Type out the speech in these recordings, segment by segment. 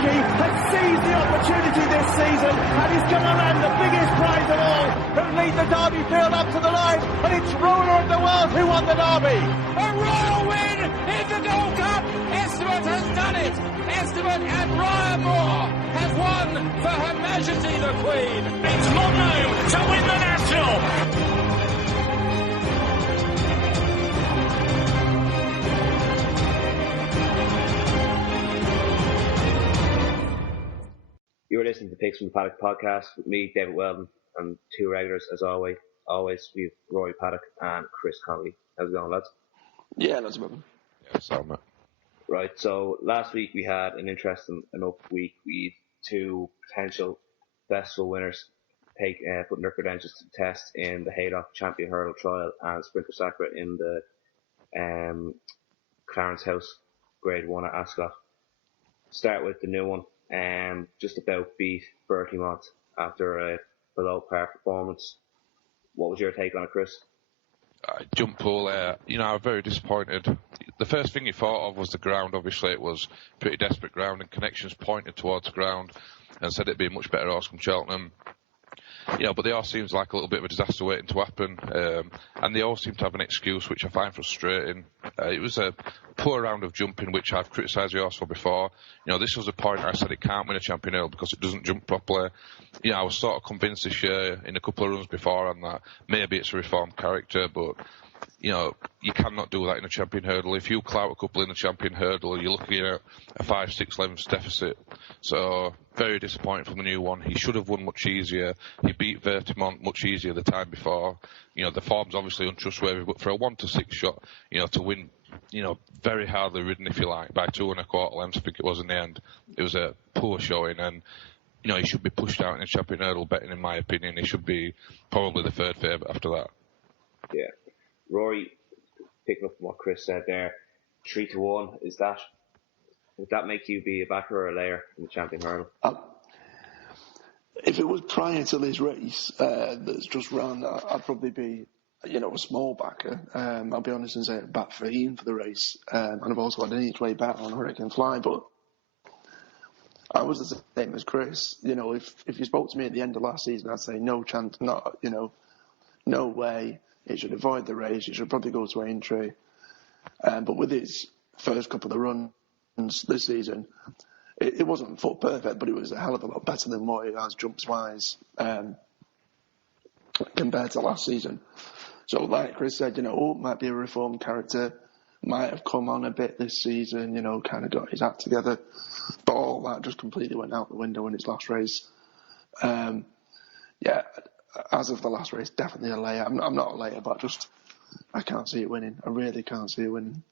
Fuji has seized the opportunity this season and he's going to land the biggest prize of all. He'll lead the Derby field up to the line, and it's Ruler of the World who won the Derby. A royal win in the Gold Cup. Esteban has done it. Esteban and Ryan Moore has won for Her Majesty the Queen. It's Mono to win the National. You're listening to Picks from the Paddock podcast with me, David Weldon, and two regulars as always. We've Rory Paddock and Chris Connolly. How's it going, lads? Yeah, that's about it. Yeah, so mate. Right, so last week we had an interesting enough week. We had two potential festival winners putting their credentials to the test in the Haydock Champion Hurdle Trial and Sprinter Sacre in the Clarence House Grade 1 at Ascot. Start with the new one. Just about beat Bertimont after a below par performance. What was your take on it, Chris? Jump pool there. I was very disappointed. The first thing you thought of was the ground. Obviously, it was pretty desperate ground, and connections pointed towards the ground and said it'd be a much better horse from Cheltenham. But they all seems like a little bit of a disaster waiting to happen, and they all seem to have an excuse, which I find frustrating. It was a poor round of jumping, which I've criticised the horse for before. This was a point I said it can't win a Champion Hurdle because it doesn't jump properly. I was sort of convinced this year in a couple of runs before on that maybe it's a reformed character, but you cannot do that in a Champion Hurdle. If you clout a couple in the Champion Hurdle, you're looking at a 5-6 lengths deficit. So, very disappointing from the new one. He should have won much easier. He beat Vertimont much easier the time before. The form's obviously untrustworthy, but for a 1-6 shot, to win, very hardly ridden, if you like, by 2 1/4 lengths, I think it was in the end. It was a poor showing, and he should be pushed out in a Champion Hurdle betting, in my opinion. He should be probably the third favourite after that. Yeah. Rory, picking up what Chris said there, 3-1, would that make you be a backer or a layer in the Champion Hurdle? If it was prior to this race that's just run, I'd probably be, a small backer. I'll be honest and say back for Ian for the race. And I've also had an each way bet on Hurricane Fly, but I was the same as Chris. If you spoke to me at the end of last season, I'd say no chance, no way. It should avoid the race. It should probably go to Aintree. But with his first couple of runs this season, it wasn't foot perfect, but it was a hell of a lot better than what it has jumps-wise compared to last season. So like Chris said, might be a reformed character, might have come on a bit this season, kind of got his act together. But all that just completely went out the window in his last race. As of the last race, definitely a layer. I'm not a layer, but I can't see it winning. I really can't see it winning.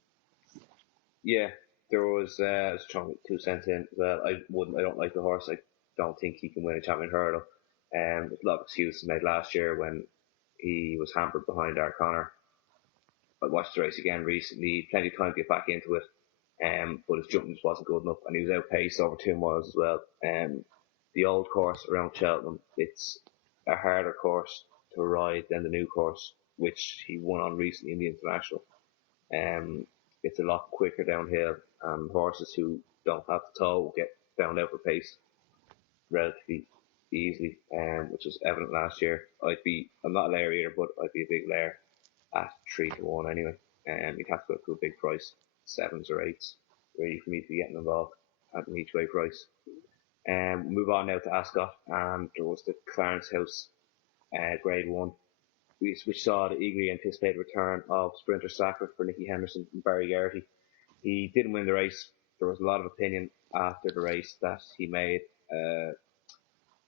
Yeah, there was I was trying to get 2 cents in. I don't like the horse. I don't think he can win a Champion Hurdle. There's a lot of excuses made last year when he was hampered behind O'Connor. I watched the race again recently. Plenty of time to get back into it. But his jumping just wasn't good enough, and he was outpaced over 2 miles as well. The old course around Cheltenham, it's a harder course to ride than the new course, which he won on recently in the International. It's a lot quicker downhill, and horses who don't have the toe get found out for pace relatively easily, which was evident last year. I'm not a layer either, but I'd be a big layer at 3-1 anyway. You'd have to go to a big price, 7s or 8s, really, for me to be getting involved at an each way price. Move on now to Ascot, and there was the Clarence House Grade 1, which saw the eagerly anticipated return of Sprinter Sacre for Nicky Henderson and Barry Garrity. He didn't win the race. There was a lot of opinion after the race that he made a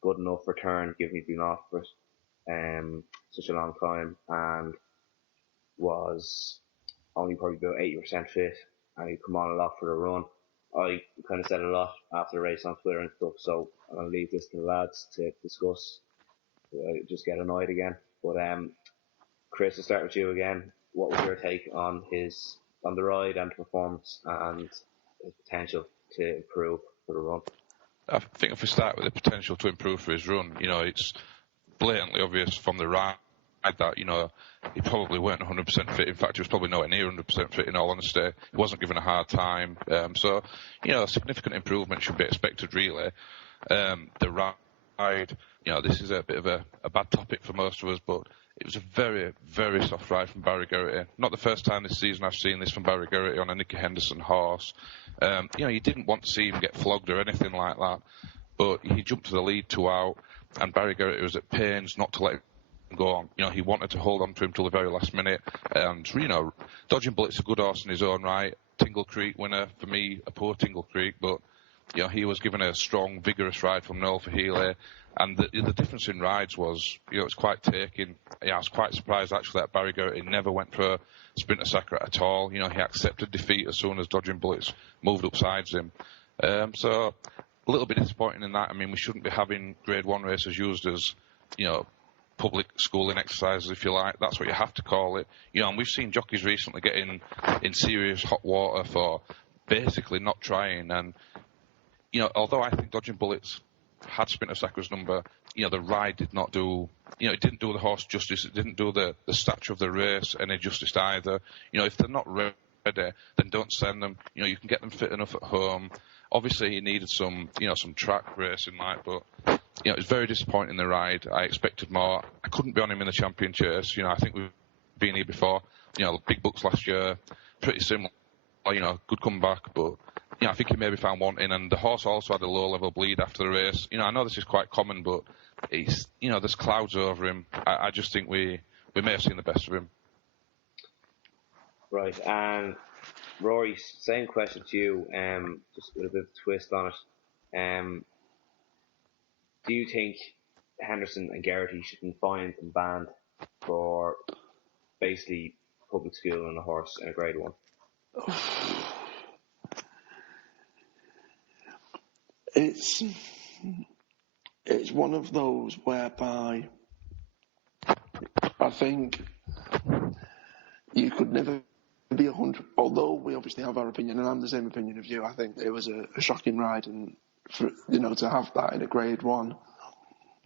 good enough return, given he'd been off for such a long time, and was only probably about 80% fit, and he'd come on a lot for the run. I kind of said a lot after the race on Twitter and stuff, so I'm going to leave this to the lads to discuss. I just get annoyed again. But Chris, I'll start with you again. What was your take on the ride and performance and his potential to improve for the run? I think if we start with the potential to improve for his run, it's blatantly obvious from the that, he probably weren't 100% fit. In fact, he was probably nowhere near 100% fit, in all honesty. He wasn't given a hard time. So, a significant improvement should be expected, really. The ride, this is a bit of a bad topic for most of us, but it was a very, very soft ride from Barry Geraghty. Not the first time this season I've seen this from Barry Geraghty on a Nicky Henderson horse. You didn't want to see him get flogged or anything like that, but he jumped to the lead 2 out, and Barry Geraghty was at pains not to let him go on. He wanted to hold on to him till the very last minute. And, Dodging Bullet's a good horse in his own right. Tingle Creek winner, for me, a poor Tingle Creek, but, he was given a strong, vigorous ride from Noel Fahile. And the difference in rides was, it's quite taking. I was quite surprised, actually, that Barry Geraghty never went for a Sprinter Sacre at all. He accepted defeat as soon as Dodging Bullets moved up sides him. So, a little bit disappointing in that. I mean, we shouldn't be having Grade 1 races used as, public schooling exercises, if you like. That's what you have to call it. And we've seen jockeys recently getting in serious hot water for basically not trying. And, although I think Dodging Bullets had Sprinter Sacre's number, the ride did not do, it didn't do the horse justice. It didn't do the stature of the race any justice either. If they're not ready, then don't send them. You can get them fit enough at home. Obviously, he needed some track racing, but it was very disappointing, the ride. I expected more. I couldn't be on him in the champion chase. I think we've been here before. Big bucks last year, pretty similar. Good comeback, but I think he maybe found wanting. And the horse also had a low-level bleed after the race. I know this is quite common, but it's there's clouds over him. I just think we may have seen the best of him. Right, and Rory, same question to you, just with a bit of a twist on it. Do you think Henderson and Geraghty should be fined and banned for basically public schooling a horse in a Grade 1? It's one of those whereby I think you could never be 100. Although we obviously have our opinion, and I'm the same opinion of you. I think it was a shocking ride, and for, to have that in a Grade 1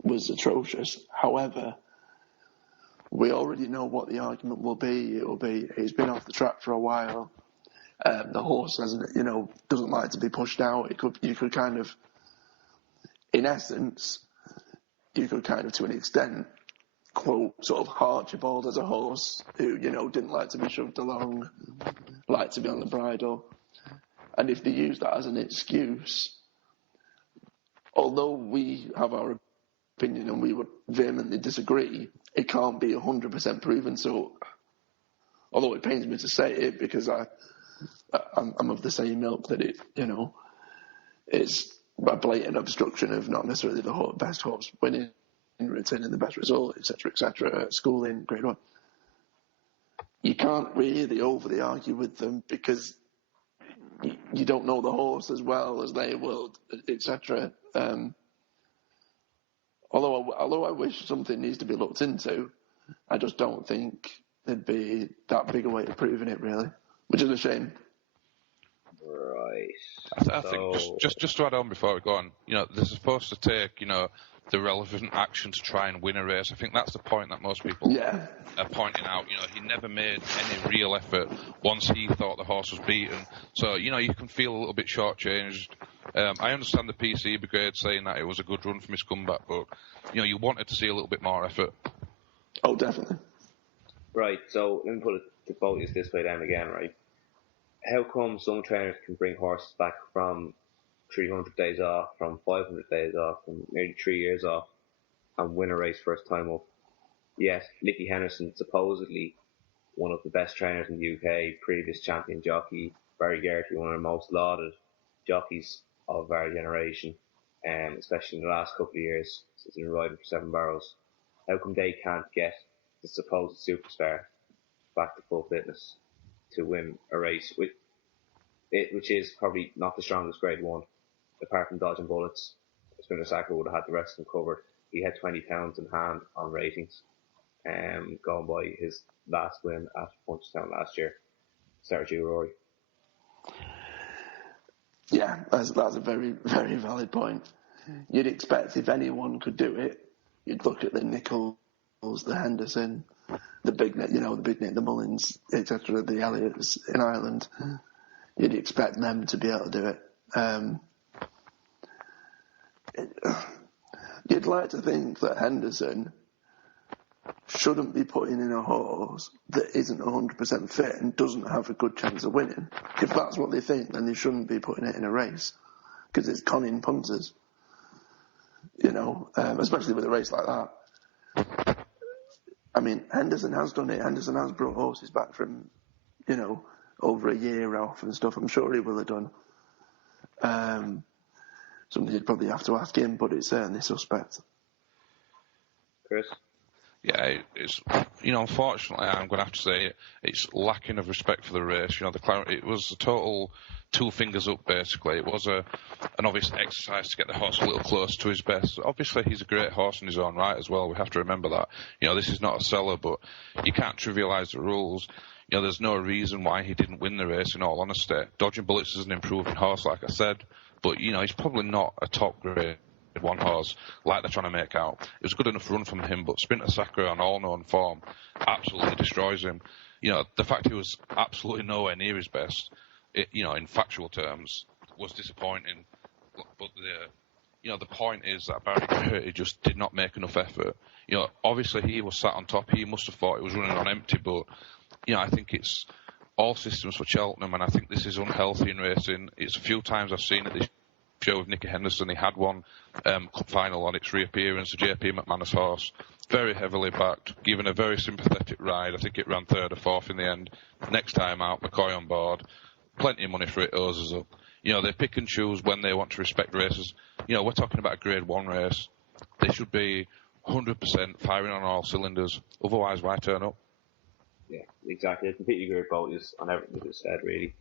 was atrocious. However, we already know what the argument will be. It will be he's been off the track for a while. The horse doesn't like to be pushed out. You could kind of, in essence, to an extent quote sort of Archibald as a horse who didn't like to be shoved along, liked to be on the bridle, and if they use that as an excuse, although we have our opinion and we would vehemently disagree, it can't be 100% proven. So, although it pains me to say it because I'm of the same milk that it's a blatant obstruction of not necessarily the best horse winning and retaining the best result, etc., schooling, Grade 1. You can't really overly argue with them because you don't know the horse as well as they will, etc. Although I wish something needs to be looked into, I just don't think there'd be that big a way of proving it, really, which is a shame. Right. I think just to add on before we go on, they're supposed to take, the relevant action to try and win a race. I think that's the point that most people are pointing out. He never made any real effort once he thought the horse was beaten. So, you can feel a little bit shortchanged. I understand the PC Brigade saying that it was a good run from his comeback, but, you wanted to see a little bit more effort. Oh, definitely. Right, so let me put it to both of this way then again, right? How come some trainers can bring horses back from 300 days off, from 500 days off, from nearly 3 years off, and win a race first time up? Yes, Nicky Henderson, supposedly one of the best trainers in the UK, previous champion jockey, Barry Geraghty, one of the most lauded jockeys of our generation, especially in the last couple of years since he's been riding for Seven Barrows. How come they can't get the supposed superstar back to full fitness to win a race which is probably not the strongest Grade 1, apart from Dodging Bullets? Sprinter Sacre would have had the rest of them covered. He had 20 pounds in hand on ratings, going by his last win at Punchestown last year. Start with you, Rory. Yeah, that's a very, very valid point. You'd expect if anyone could do it, you'd look at the Nichols the Henderson, the big Nick, the Mullins, etc., the Elliots in Ireland. You'd expect them to be able to do it. You'd like to think that Henderson shouldn't be putting in a horse that isn't 100% fit and doesn't have a good chance of winning. If that's what they think, then they shouldn't be putting it in a race, because it's conning punters. Especially with a race like that. I mean, Henderson has done it. Henderson has brought horses back from, over a year off and stuff. I'm sure he will have done. Something you'd probably have to ask him, but it's certainly suspect. Chris? Yeah, it's unfortunately, I'm going to have to say it's lacking of respect for the race. It was a total 2 fingers up, basically. It was an obvious exercise to get the horse a little closer to his best. Obviously, he's a great horse in his own right as well. We have to remember that. This is not a seller, but you can't trivialise the rules. There's no reason why he didn't win the race, in all honesty. Dodging Bullets is an improving horse, like I said, but, he's probably not a top grade one horse like they're trying to make out. It was a good enough run from him, but Sprinter Sacre on all known form absolutely destroys him. The fact he was absolutely nowhere near his best, in factual terms, was disappointing. But the point is that Barry Curry just did not make enough effort. Obviously he was sat on top. He must have thought it was running on empty, but I think it's all systems for Cheltenham, and I think this is unhealthy in racing. It's a few times I've seen it this show with Nicky Henderson. He had one cup final on its reappearance, the JP McManus horse, very heavily backed, given a very sympathetic ride. I think it ran 3rd or 4th in the end. Next time out, McCoy on board, plenty of money for it, hoses up. They pick and choose when they want to respect races. We're talking about a Grade 1 race. They should be 100% firing on all cylinders. Otherwise, why turn up? Yeah, exactly. I completely agree with both of you on everything you said, really.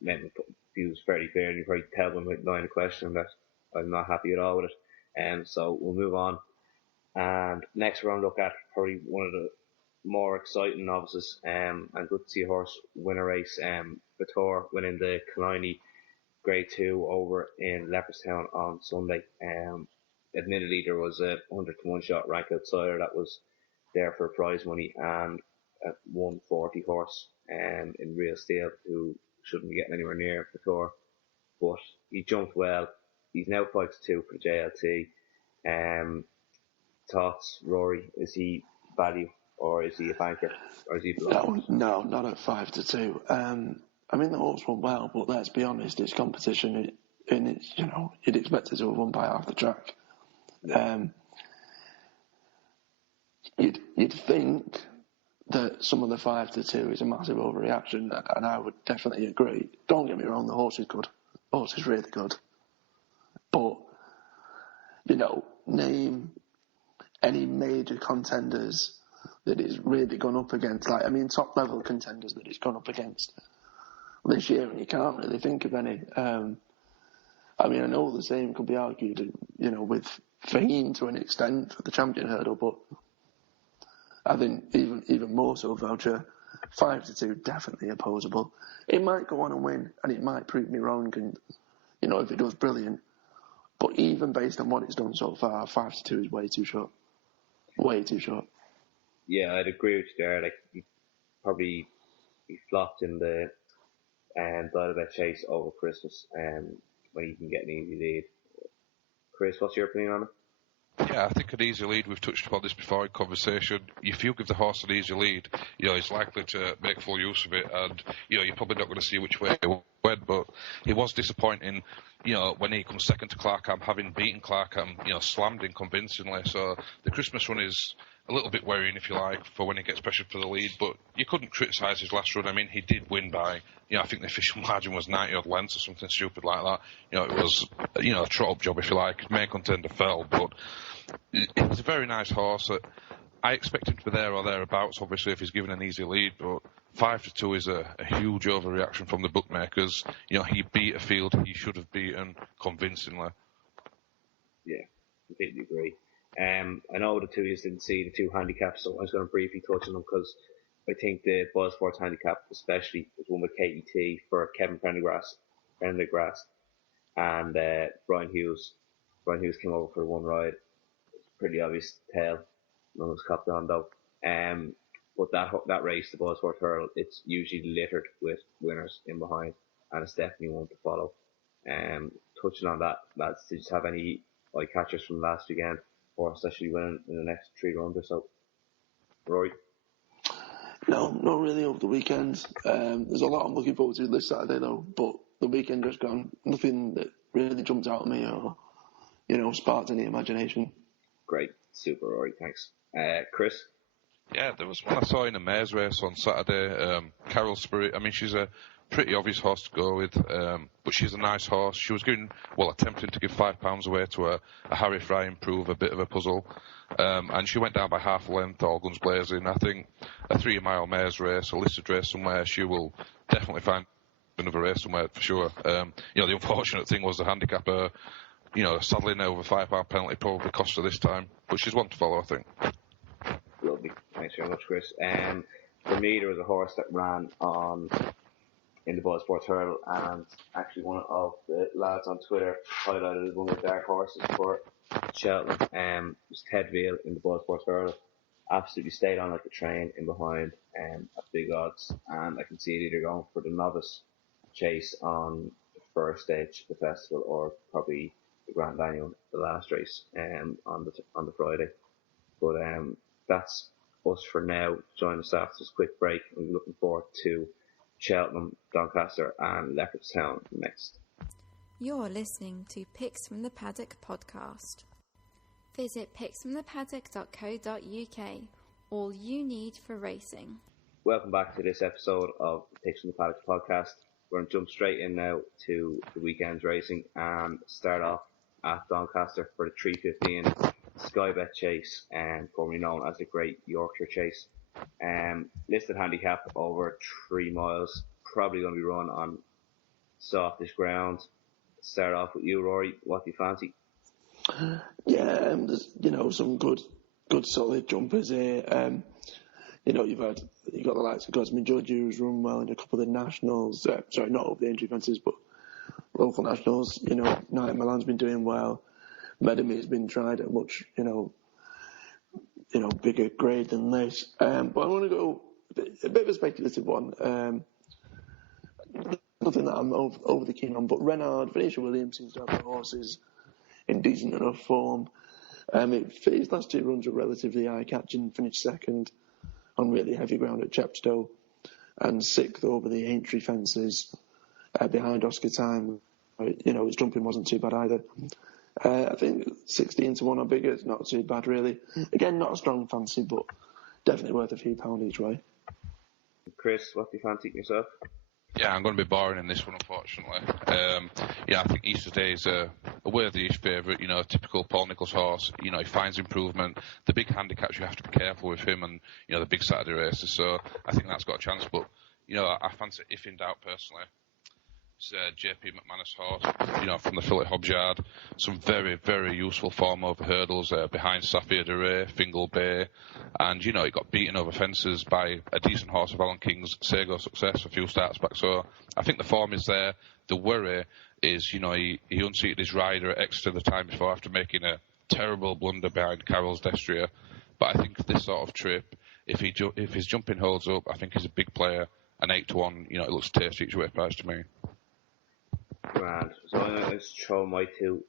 My views fairly fair, and you probably tell them with line of question that I'm not happy at all with it. So we'll move on. And next we're going to look at probably one of the more exciting novices, and good to see a horse win a race. Vitor winning the Killiney Grade 2 over in Leopardstown on Sunday. Admittedly, there was a 100 to 1 shot rank outsider that was there for prize money, and a 140 horse in Real Steel, who shouldn't be getting anywhere near Vitor. But he jumped well. He's now 5 to 2 for the JLT. Thoughts, Rory? Is he value, or is he a banker, or is he below? No, not at 5 to 2. The horse won well, but let's be honest, it's competition, and it's you'd expect it to have won by half the track. You'd think that some of the 5 to 2 is a massive overreaction, and I would definitely agree. Don't get me wrong, the horse is good. The horse is really good. But, name any major contenders that it's really gone up against. Top level contenders that it's gone up against this year, and you can't really think of any. I know the same could be argued, with Fane to an extent for the champion hurdle, but I think even more so, Voucher, 5 to 2 definitely opposable. It might go on and win, and it might prove me wrong, and if it does, brilliant. But even based on what it's done so far, 5 to 2 is way too short. Way too short. Yeah, I'd agree with you there. He probably flopped in the Dial-A-Bet chase over Christmas, when he can get an easy lead. Chris, what's your opinion on it? Yeah, I think an easy lead, we've touched upon this before in conversation. If you give the horse an easy lead, he's likely to make full use of it, and, you're probably not going to see which way it went, but it was disappointing, when he comes second to Clarkham, having beaten Clarkham, slammed in convincingly. So the Christmas run is a little bit worrying, if you like, for when he gets pressured for the lead, but you couldn't criticise his last run. He did win by, I think the official margin was 90 odd lengths or something stupid like that. It was, a trot-up job, if you like. His main contender fell, but it was a very nice horse. I expect him to be there or thereabouts, obviously, if he's given an easy lead, but 5 to 2 is a huge overreaction from the bookmakers. He beat a field he should have beaten convincingly. Yeah, completely agree. I know the two of you didn't see the two handicaps, so I was going to briefly touch on them, because I think the Buzz-Sports handicap, especially, was one with KET for Kevin Prendergrass, and Brian Hughes. Brian Hughes came over for one ride. pretty obvious tale. None was copped on though. But that race, the Buzzford Hurl, it's usually littered with winners in behind, and it's definitely one to follow. Touching on that, lads, did you have any eye catchers from last weekend, or especially winning in the next 3 rounds or so? Rory? No, not really over the weekend. There's a lot I'm looking forward to this Saturday though, but the weekend just gone. Nothing that really jumped out at me or, sparked any imagination. Great, super, Rory, thanks. Chris? Yeah, there was one I saw in a mares race on Saturday. Carol Spirit. I mean, she's a pretty obvious horse to go with, but she's a nice horse. She was attempting to give £5 away to a Harry Fry improve, a bit of a puzzle, and she went down by half a length, all guns blazing. I think a 3-mile mares race, a listed race somewhere, she will definitely find another race somewhere for sure. The unfortunate thing was the handicapper, saddling over £5 penalty probably cost her this time, but she's one to follow, I think. Lovely. Thanks very much, Chris. For me, there was a horse that ran in the Buzz Sports Hurdle, and actually one of the lads on Twitter highlighted as one of the dark horses for Cheltenham. It was Ted Veal in the Buzz Sports Hurdle. Absolutely stayed on like a train in behind at big odds, and I can see it either going for the novice chase on the first stage of the festival, or probably the Grand Annual, the last race on the Friday. But that's us for now. Join us after this quick break. We're looking forward to Cheltenham, Doncaster and Leopardstown next. You're listening to Picks from the Paddock podcast. Visit picksfromthepaddock.co.uk. All you need for racing. Welcome back to this episode of Picks from the Paddock podcast. We're going to jump straight in now to the weekend's racing and start off at Doncaster for the 3:15 Sky Bet Chase, formerly known as the Great Yorkshire Chase. Listed handicap over 3 miles, probably going to be run on softish ground. Start off with you, Rory. What do you fancy? Yeah, there's some good solid jumpers here. You've got the likes of Gosman Judge, who's run well in a couple of the nationals. Sorry, not over the entry fences, but local nationals. Night Milan's been doing well. Medamir's been tried at a much bigger grade than this. But I want to go a bit of a speculative one. Nothing that I'm overly keen on, but Renard, Venetia Williams seems to have the horses in decent enough form. His last 2 runs were relatively eye-catching, finished second on really heavy ground at Chepstow and 6th over the entry fences behind Oscar Time. His jumping wasn't too bad either. I think 16-1 or bigger is not too bad, really. Again, not a strong fancy, but definitely worth a few £, each way. Chris, what do you fancy yourself? Yeah, I'm going to be boring in this one, unfortunately. I think Easter Day is a worthy-ish favourite, typical Paul Nicholls horse. He finds improvement. The big handicaps, you have to be careful with him, and, the big Saturday races. So I think that's got a chance. But, I fancy, if in doubt, personally, it's JP McManus horse, from the Philip Hobbs yard. Some very, very useful form over hurdles behind Saphir de Ray, Fingal Bay. And, he got beaten over fences by a decent horse of Alan King's Sego Success a few starts back. So I think the form is there. The worry is, he unseated his rider at Exeter the time before after making a terrible blunder behind Carroll's Destria. But I think this sort of trip, if his jumping holds up, I think he's a big player. An 8-1, it looks tasty each way price to me. Grand. So I'm going to throw my 2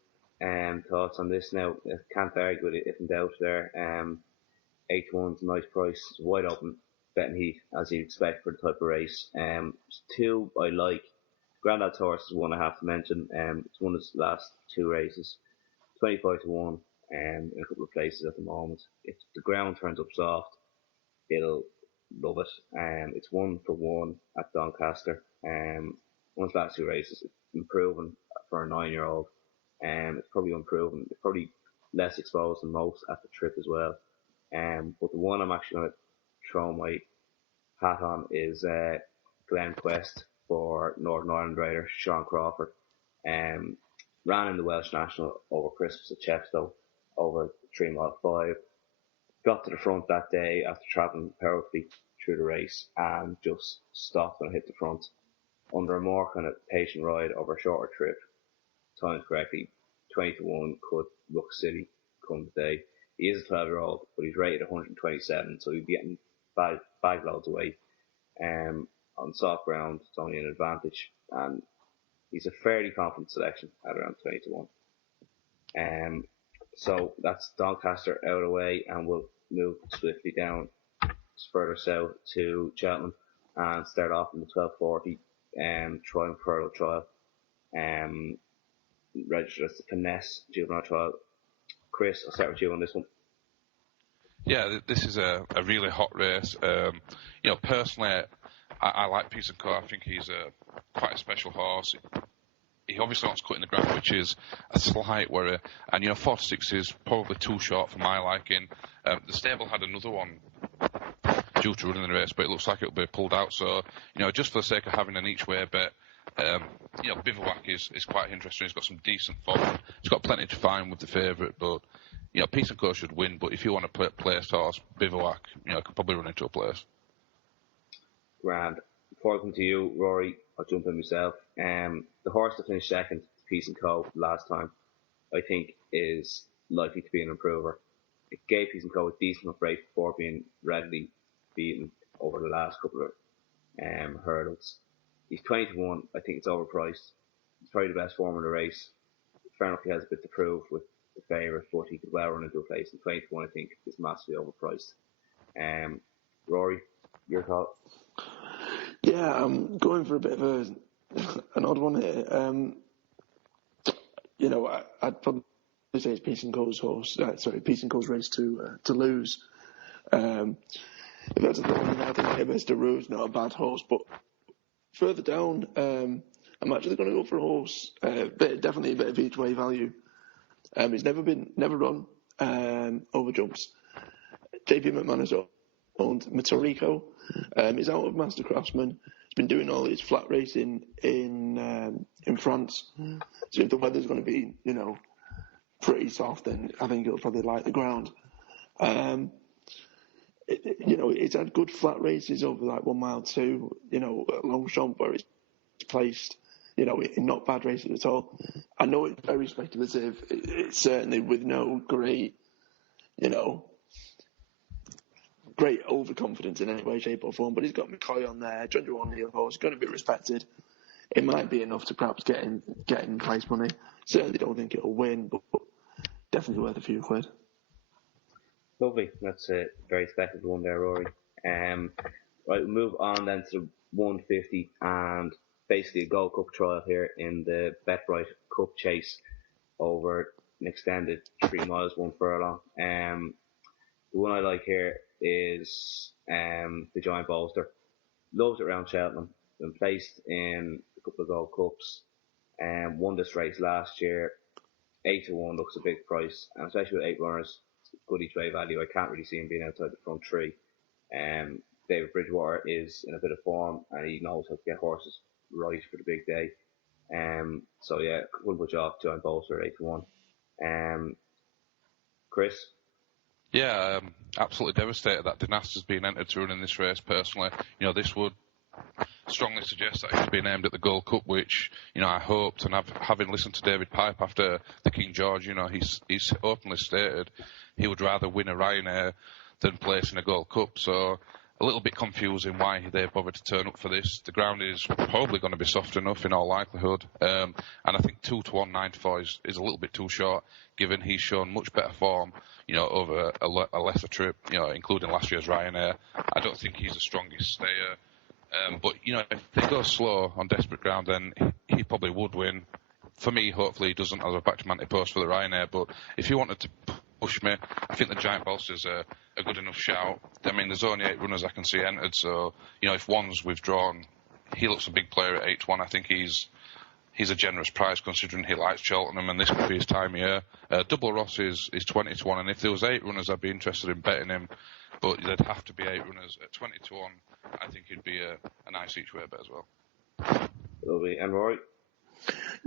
thoughts on this now. I can't argue with it if in doubt there. 8-1's a nice price. It's wide open betting heat, as you'd expect for the type of race. 2 I like. Grandad's horse is one I have to mention. It's won its last 2 races. 25-1 in a couple of places at the moment. If the ground turns up soft, it'll love it. It's 1 for 1 at Doncaster. Won its last 2 races. It's improving for a 9-year-old. It's probably improving. It's probably less exposed than most at the trip as well. But the one I'm actually going to throw my hat on is Glen Quest for Northern Ireland rider Sean Crawford. Ran in the Welsh National over Christmas at Chepstow over 3 mile 5. Got to the front that day after travelling powerfully through the race and just stopped and hit the front. Under a more kind of patient ride over a shorter trip, timed correctly, 20-1 could look silly come the day. He is a 12-year-old, but he's rated 127, so he'd be getting bag loads away. On soft ground, it's only an advantage, and he's a fairly confident selection at around 20 to 1. So that's Doncaster out of the way, and we'll move swiftly down further south to Cheltenham and start off in the 1240 Troy and Pearl trial. Registered as the Finesse Juvenile Trial. Chris, I'll start with you on this one. Yeah, this is a really hot race. Personally, I like Peace & Co. I think he's quite a special horse. He obviously wants to cut in the ground, which is a slight worry. And, 4 to 6 is probably too short for my liking. The stable had another one due to running the race, but it looks like it'll be pulled out. So, just for the sake of having an each-way bet, Bivouac is quite interesting. He's got some decent form. He's got plenty to find with the favourite, but, Peace & Co. should win. But if you want to play a horse, Bivouac, could probably run into a place. Grand. Before I come to you, Rory, I'll jump in myself. The horse that finished second, Peace & Co. last time, I think is likely to be an improver. It gave Peace & Co. a decent enough rate before being readily beaten over the last couple of hurdles. He's 20 to 1. I think it's overpriced. He's probably the best form in the race. Fair enough, he has a bit to prove with the favourite, but he could well run into a place. And 20 to 1, I think, is massively overpriced. Rory, your thought? Yeah, I'm going for a bit of an odd one here. I'd probably say it's Peace & Co.'s horse. Peace & Co.'s race to lose. If that's the one, I think Mr. Roux's not a bad horse, but further down, I'm actually going to go for a horse, definitely a bit of each way value. He's never run over jumps. JP McManus owned Matariko. He's out of Master Craftsman. He's been doing all his flat racing in France. So if the weather's going to be, pretty soft, then I think it'll probably light the ground. It's had good flat races over like 1 mile 2, Longchamp where it's placed, in not bad races at all. I know it's very speculative. It's certainly with no great overconfidence in any way, shape or form, but he's got McCoy on there, John O'Neill horse, going to be respected. It might be enough to perhaps get in price money. Certainly don't think it'll win, but definitely worth a few quid. Lovely. That's a very spectacular one there, Rory. Right, we'll move on then to 150 and basically a Gold Cup trial here in the BetBright Cup Chase over an extended 3 miles, 1 furlong. The one I like here is the Giant Bolster. Loves it around Cheltenham. Been placed in a couple of Gold Cups. Won this race last year. 8 to 1 looks a big price, and especially with 8 runners, good each way value. I can't really see him being outside the front 3. David Bridgewater is in a bit of form, and he knows how to get horses right for the big day. So yeah, good job, Giant Bolster, 8 to 1. Chris? Yeah, absolutely devastated that Dynasta's been entered to run in this race. Personally, this would strongly suggest that he's been aimed at the Gold Cup, which I hoped, and having listened to David Pipe after the King George, he's openly stated he would rather win a Ryanair than place in a Gold Cup. So a little bit confusing why they bothered to turn up for this. The ground is probably going to be soft enough in all likelihood, and I think 2 to 1, 9 to 4 is a little bit too short, given he's shown much better form, over a lesser trip, including last year's Ryanair. I don't think he's the strongest stayer. But, if they go slow on desperate ground, then he probably would win. For me, hopefully he doesn't, as a back to Manty post for the Ryanair. But if you wanted to push me, I think the Giant Bolster's a good enough shout. I mean, there's only 8 runners I can see entered, so, if one's withdrawn, he looks a big player at 8 to 1. I think he's a generous price considering he likes Cheltenham, and this could be his time of year. Double Ross is 20 to 1, and if there was 8 runners, I'd be interested in betting him. But there'd have to be 8 runners at 20 to 1. I think it'd be a nice each way bet as well. Lovely. And Rory?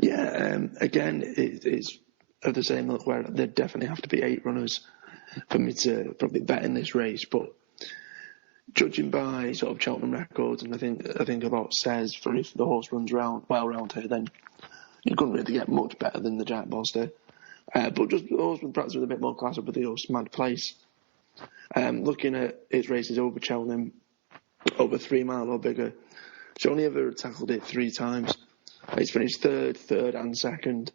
Yeah, again, it's of the same look where there'd definitely have to be 8 runners for me to probably bet in this race. But judging by sort of Cheltenham records, and I think a lot says for if the horse runs round here, then you couldn't really get much better than the Giant Bolster. But just always perhaps with a bit more class up with the Mad Place. Looking at his races over Cheltenham, over 3 mile or bigger, he's only ever tackled it 3 times. He's finished third and second.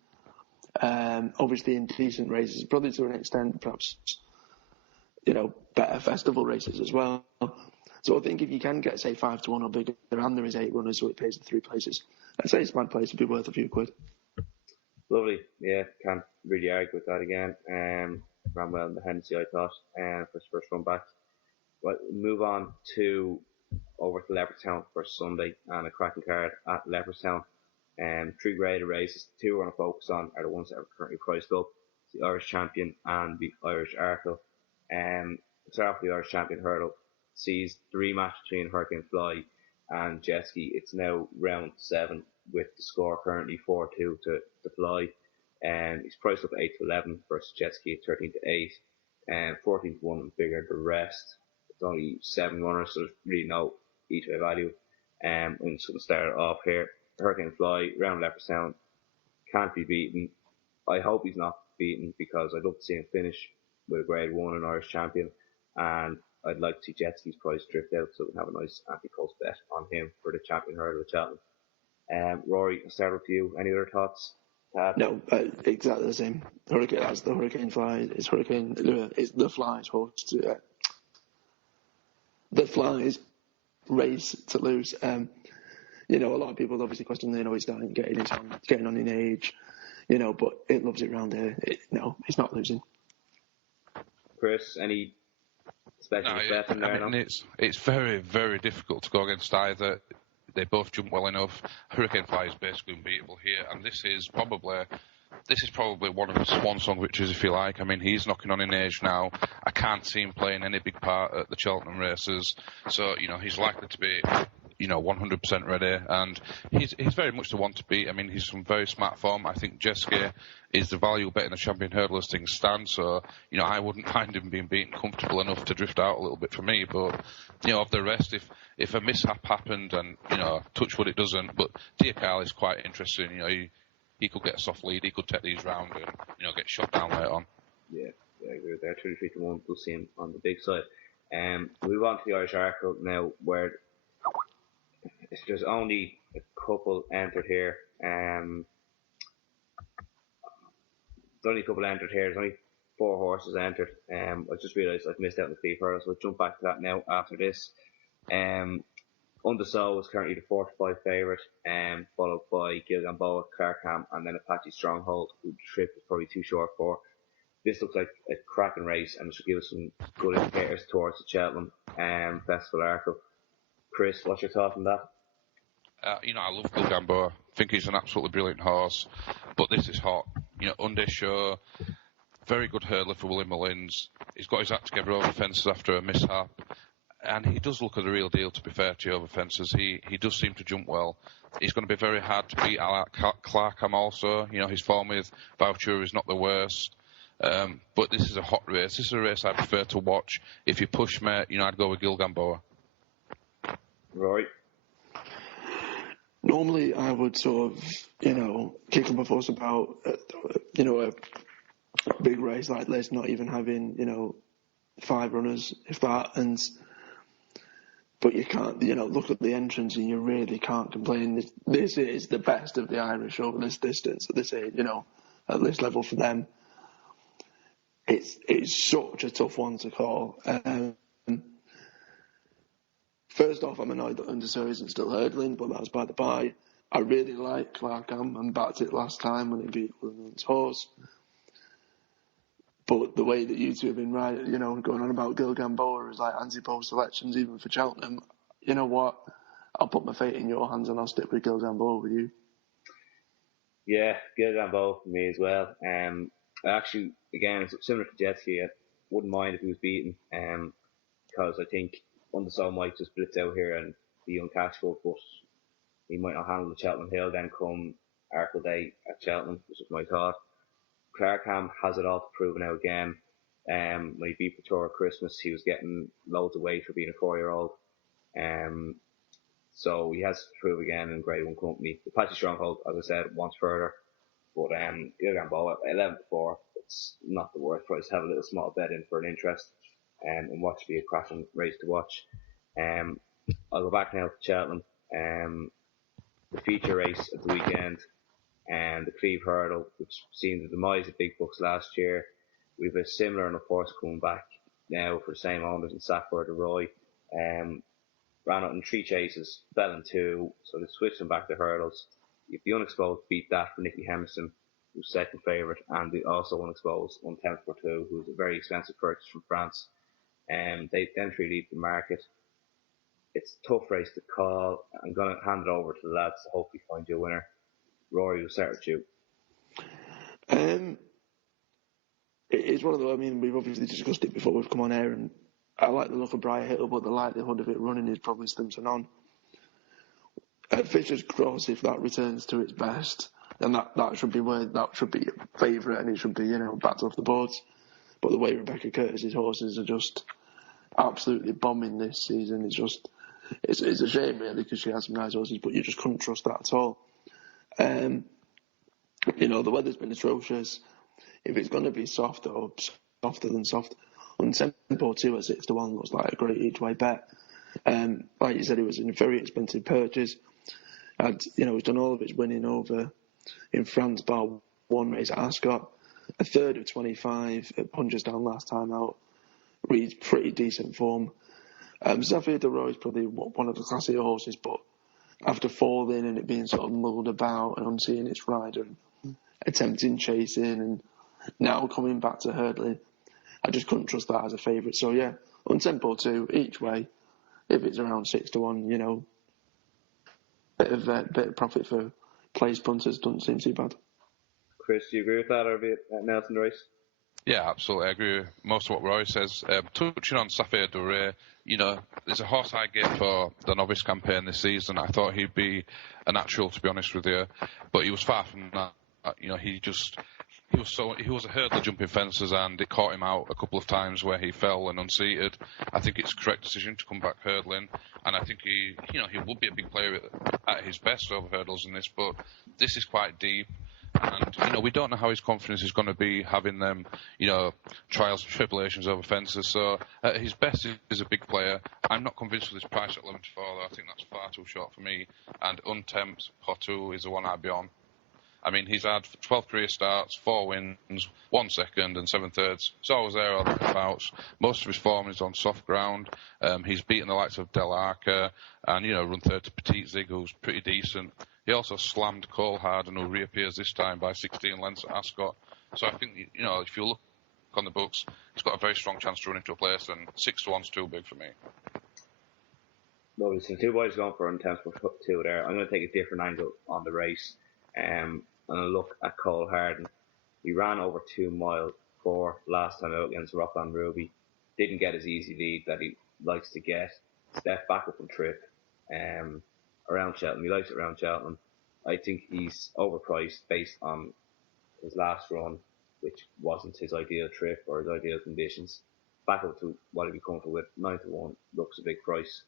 Obviously in decent races, probably to an extent, perhaps, better festival races as well. So I think if you can get, say, 5-1 or bigger, and there is 8 runners, so it pays the 3 places, I'd say his Mad Place would be worth a few quid. Lovely, yeah, can't really argue with that again. Ran well in the Hennessy, I thought, for his first run back. But move on to over to Leopardstown for Sunday and a cracking card at Leopardstown. 3 graded races. 2 we're going to focus on are the ones that are currently priced up: the Irish Champion and the Irish Arkle. Start off the Irish Champion hurdle sees the rematch between Hurricane Fly and Jet Ski. It's now round 7 with the score currently 4-2 to Fly. He's priced up at 8-11 versus Jet Ski at 13-8. 14-1 and bigger the rest. It's only 7 runners, so there's really no each way value. I'm just going to start it off here. Hurricane Fly, round Leopardstown, can't be beaten. I hope he's not beaten because I'd love to see him finish with a grade 1 and Irish Champion, and I'd like to see Jet Ski's price drift out so we can have a nice anti-coast bet on him for the Champion hurdle at Cheltenham. Rory, I'll start with you. Any other thoughts? No, exactly the same. Hurricane, that's the Hurricane Fly. It's the Fly's horse to the Fly's race to lose. A lot of people obviously question, he's getting on in age, but it loves it round here. He's not losing. Chris, any special bet in there? It's very, very difficult to go against either. They both jump well enough. Hurricane Fly is basically unbeatable here, and this is probably one of his swan song victories, if you like. I mean, he's knocking on in age now. I can't see him playing any big part at the Cheltenham races, so he's likely to be 100% ready, and he's very much the one to beat. I mean, he's from very smart form. I think Jeske is the value bet in the Champion hurdle as things stand, so I wouldn't mind him being beaten comfortable enough to drift out a little bit for me. But of the rest, if a mishap happened, and touch wood it doesn't, but Diakal is quite interesting. He could get a soft lead, he could take these round and get shot down later on. Yeah, I agree with that. 33-1, we'll see him on the big side. We move on to the Irish Arkle now, where there's only a couple entered here. There's only 4 horses entered. I just realised I've missed out on the fee hurdle, so I'll jump back to that now after this. Undersow is currently the 4-5 favourite, followed by Gilgamboa, Clarkham, and then Apache Stronghold, who the trip is probably too short for. This looks like a cracking race, and it should give us some good indicators towards the Cheltenham Festival Arkle. Chris, what's your thought on that? I love Gilgamboa. I think he's an absolutely brilliant horse, but this is hot. Unday Show, very good hurdler for Willie Mullins. He's got his act together over fences after a mishap, and he does look at the real deal, to be fair to you, over fences. He does seem to jump well. He's going to be very hard to beat. I like Clarkham also. His form with Voucher is not the worst. But this is a hot race. This is a race I prefer to watch. If you push me, I'd go with Gilgamboa. Right. Normally, I would sort of, kick up a fuss about, a big race like this, not even having, 5 runners, if that, but you can't, look at the entrance and you really can't complain. This is the best of the Irish over this distance at this age, at this level for them. It's such a tough one to call. First off, I'm annoyed that Undersow isn't still hurdling, but that's by the by. I really like Clarkham and backed it last time when he beat Williams' horse. But the way that you two have been going on about Gilgamboa as like anti-post selections, even for Cheltenham, you know what? I'll put my fate in your hands and I'll stick with Gilgamboa with you. Yeah, Gilgamboa for me as well. Actually, again, it's similar to Jetski. I wouldn't mind if he was beaten, because I think Undersow might just blitz out here and be uncatchable, but he might not handle the Cheltenham Hill then come Arkle Day at Cheltenham, which is my thought. Clarkham has it all to prove now again. When he beat Pretoria Christmas, he was getting loads of weight for being a 4-year-old. So he has to prove again in Grade 1 company. The Apache Stronghold, as I said, wants further. But Gilligan Ball at 11-4, it's not the worst price. Have a little small bet in for an interest, and watch be a cracking race to watch. I'll go back now to Cheltenham. The feature race at the weekend, and the Cleve Hurdle, which seen the demise of big bucks last year. We've a similar enough horse coming back now for the same owners in Safford Roy. Ran out in 3 chases, fell in 2, so they switched them back to hurdles. If the Unexposed beat that for Nicky Hemison, who's second favourite, and the also Unexposed, 1/10/2, who's a very expensive purchase from France. They then lead the market. It's a tough race to call. I'm going to hand it over to the lads to hopefully find you a winner. Rory, we'll start with you. It's one of the. I mean, we've obviously discussed it before we've come on air, and I like the look of Briar Hill, but the likelihood of it running is probably Stimson on. Fisher's Cross, if that returns to its best, then that should be a favourite, and it should be backed off the boards. But the way Rebecca Curtis's horses are just absolutely bombing this season, it's a shame really, because she has some nice horses, but you just couldn't trust that at all. The weather's been atrocious. If it's going to be soft or softer than soft, on Tempo 2 at 6-1 looks like a great each way bet. Like you said, it was a very expensive purchase. He's done all of its winning over in France, bar one race at Ascot, a third of 25 at Punchestown last time out. Reed's pretty decent form. Zafir de Roy is probably one of the classier horses, but after falling and it being sort of mulled about and unseeing its rider and attempting chasing and now coming back to hurdling, I just couldn't trust that as a favourite. So yeah, on Tempo 2, each way, if it's around 6-1, bit of profit for place punters doesn't seem too bad. Chris, do you agree with that, or be it Nelson race? Yeah, absolutely. I agree with most of what Roy says. Touching on Safir Duré, there's a horse I get for the novice campaign this season. I thought he'd be a natural, to be honest with you, but he was far from that. He was a hurdler jumping fences, and it caught him out a couple of times where he fell and unseated. I think it's a correct decision to come back hurdling, and I think he would be a big player at his best over hurdles in this, but this is quite deep. And, we don't know how his confidence is going to be having them, trials and tribulations over fences. So, at his best, he's a big player. I'm not convinced with his price at 11-4, though. I think that's far too short for me. And Untempt Poitou is the one I'd be on. I mean, he's had 12 career starts, 4 wins, 1 second and 7 thirds. He's always there or thereabouts. Most of his form is on soft ground. He's beaten the likes of Del Arca and, run third to Petit Zig, who's pretty decent. He also slammed Coleharden, who reappears this time by 16 lengths at Ascot. So I think, if you look on the books, he's got a very strong chance to run into a place, and 6-1's too big for me. Lovely. So 2 boys going for Untempt Poitou there. I'm going to take a different angle on the race. And I'll look at Coleharden. He ran over 2 mile 4 last time out against Rockland Ruby. Didn't get his easy lead that he likes to get. Step back up and trip. Around Cheltenham. He likes it around Cheltenham. I think he's overpriced based on his last run, which wasn't his ideal trip or his ideal conditions. Back up to what he'd be comfortable with. 9-1 looks a big price.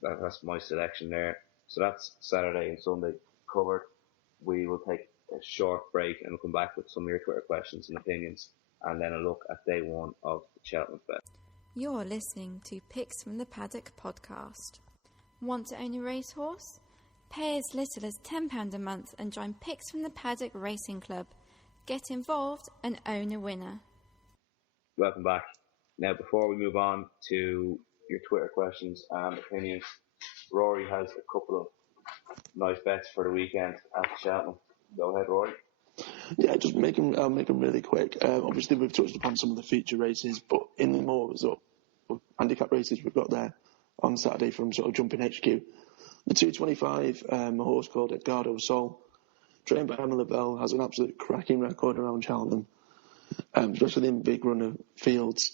That's my selection there. So that's Saturday and Sunday covered. We will take a short break and we'll come back with some of your Twitter questions and opinions, and then a look at day 1 of the Cheltenham Festival. You're listening to Picks from the Paddock podcast. Want to own a racehorse? Pay as little as £10 a month and join Picks from the Paddock Racing Club. Get involved and own a winner. Welcome back. Now, before we move on to your Twitter questions and opinions, Rory has a couple of nice bets for the weekend at Cheltenham. Go ahead, Rory. Yeah, I'll make them really quick. Obviously, we've touched upon some of the feature races, but in the more handicap races we've got there on Saturday from sort of Jumping HQ. The 225, a horse called Edgardo Sol, trained by Emma Lavelle, has an absolute cracking record around Cheltenham, especially in big runner fields.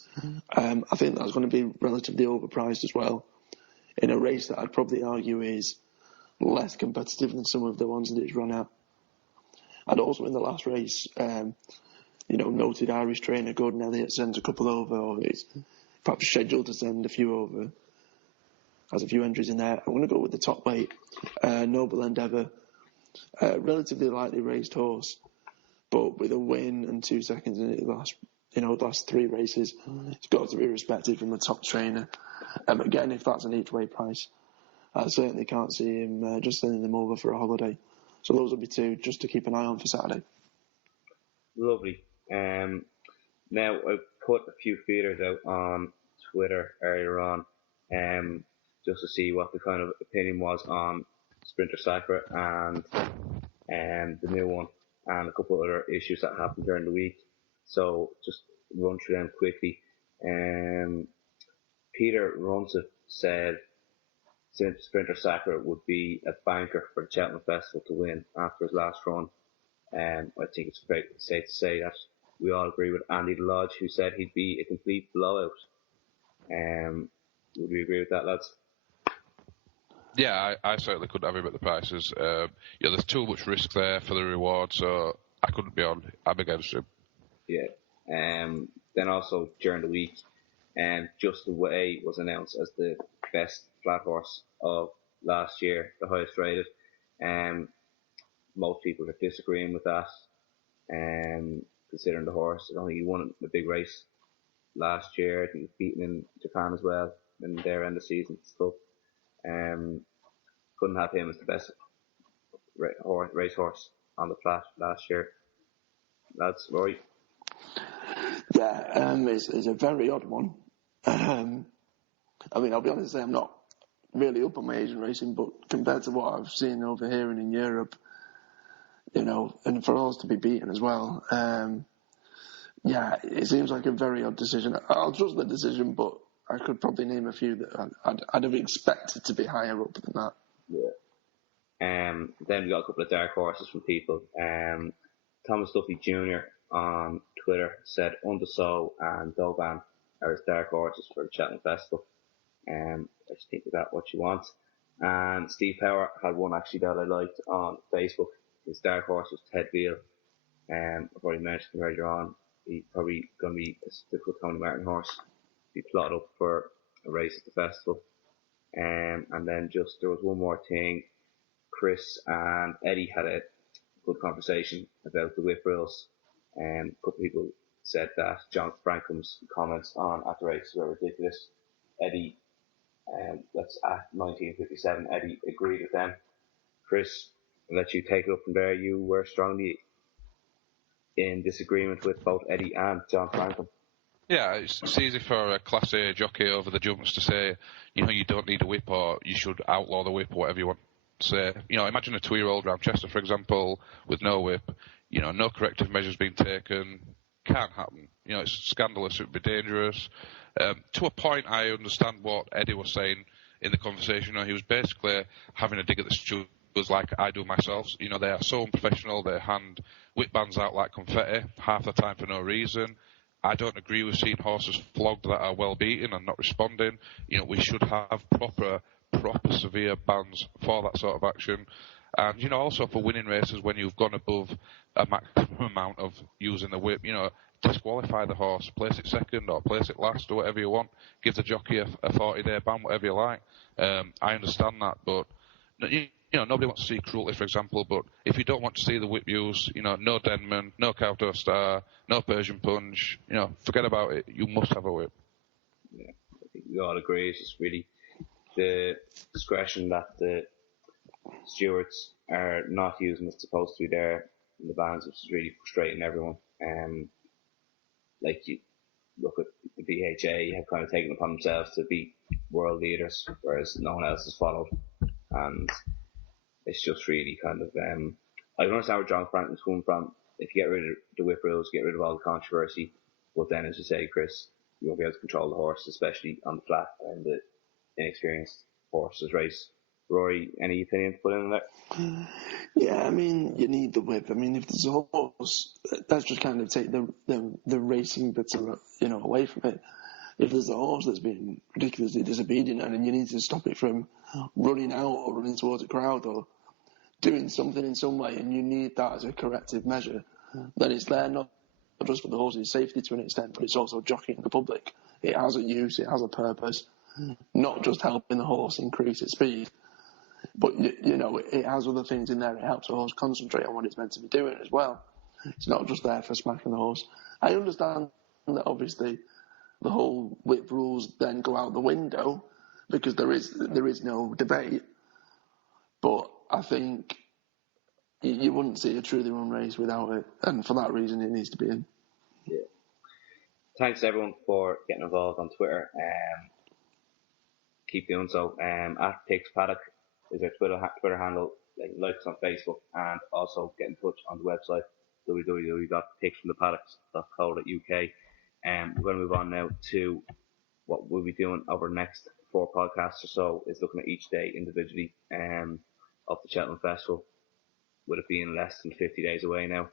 I think that's going to be relatively overpriced as well, in a race that I'd probably argue is less competitive than some of the ones that it's run at. And also in the last race, noted Irish trainer Gordon Elliott sends a couple over, or is perhaps scheduled to send a few over. Has a few entries in there. I'm going to go with the top weight, Noble Endeavour. Relatively lightly raced horse, but with a win and 2 seconds in the last 3 races, it's got to be respected from the top trainer. Again, if that's an each-way price, I certainly can't see him just sending them over for a holiday. So those will be 2 just to keep an eye on for Saturday. Lovely. Now, I put a few feeders out on Twitter earlier on, just to see what the kind of opinion was on Sprinter Sacre and the new one, and a couple of other issues that happened during the week. So just run through them quickly. Peter Runza said Sprinter Sacre would be a banker for the Cheltenham Festival to win after his last run. I think it's very safe to say that we all agree with Andy Lodge, who said he'd be a complete blowout. Would we agree with that, lads? Yeah, I certainly couldn't have him at the prices. There's too much risk there for the reward, so I couldn't be on. I'm against him. Yeah. Then also during the week, Just the Way was announced as the best flat horse of last year, the highest rated. Most people are disagreeing with that, considering the horse. I think he won a big race last year. I think he was beaten in Japan as well in their end of season stuff. Couldn't have him as the best racehorse on the flat last year. That's right. Yeah, it's a very odd one. I'll be honest, I'm not really up on my Asian racing, but compared to what I've seen over here and in Europe, and for us to be beaten as well, it seems like a very odd decision. I'll trust the decision, but I could probably name a few that I'd have expected to be higher up than that. Yeah. Then we got a couple of dark horses from people. Thomas Duffy Jr. on Twitter said Undersow and Doban are his dark horses for the Cheltenham Festival. I just think of that what you want. And Steve Power had one actually that I liked on Facebook. His dark horse was Ted Veal. I've already mentioned him earlier on. He's probably going to be a typical Tony Martin horse. Be plotted up for a race at the festival. And then there was one more thing. Chris and Eddie had a good conversation about the whip rules. A couple of people said that John Frankham's comments at the race were ridiculous. Eddie, that's at 1957, Eddie agreed with them. Chris, I'll let you take it up from there. You were strongly in disagreement with both Eddie and John Frankham. Yeah, it's easy for a Class A jockey over the jumps to say, you don't need a whip or you should outlaw the whip or whatever you want to say. Imagine a 2-year-old round Chester, for example, with no whip, no corrective measures being taken. Can't happen. It's scandalous. It would be dangerous. To a point, I understand what Eddie was saying in the conversation. He was basically having a dig at the stewards like I do myself. They are so unprofessional. They hand whip bands out like confetti half the time for no reason. I don't agree with seeing horses flogged that are well beaten and not responding. We should have proper severe bans for that sort of action. And, also for winning races when you've gone above a maximum amount of using the whip, disqualify the horse, place it second or place it last or whatever you want. Give the jockey a 40-day ban, whatever you like. I understand that, but, nobody wants to see cruelty, for example, but if you don't want to see the whip use, no Denman, no Cowtoe Star, no Persian Punch, forget about it. You must have a whip. Yeah, I think we all agree. It's just really the discretion that the stewards are not using that's supposed to be there in the bans, which is really frustrating everyone. Like you look at the BHA have kind of taken upon themselves to be world leaders, whereas no one else has followed. And it's just really kind of, I don't understand where John Franklin's coming from. If you get rid of the whip rules, get rid of all the controversy, but then, as you say, Chris, you won't be able to control the horse, especially on the flat and the inexperienced horses race. Rory, any opinion to put in there? Yeah, you need the whip. If there's a horse, let's just kind of take the racing bits away from it. If there's a horse that's been ridiculously disobedient and you need to stop it from running out or running towards a crowd or doing something in some way, and you need that as a corrective measure, then it's there not just for the horse's safety to an extent, but it's also jockeying the public. It has a use, it has a purpose, not just helping the horse increase its speed. But, it has other things in there. It helps the horse concentrate on what it's meant to be doing as well. It's not just there for smacking the horse. I understand that obviously the whole whip rules then go out the window because there is no debate. But I think you wouldn't see a truly run race without it, and for that reason it needs to be in. Yeah. Thanks everyone for getting involved on Twitter. Keep doing so. At Picks Paddock is our Twitter handle. Like us on Facebook, and also get in touch on the website www.picksfromthepaddocks.co.uk. We're going to move on now to what we'll be doing over the next 4 podcasts or so. Is looking at each day individually of the Cheltenham Festival, with it being less than 50 days away now.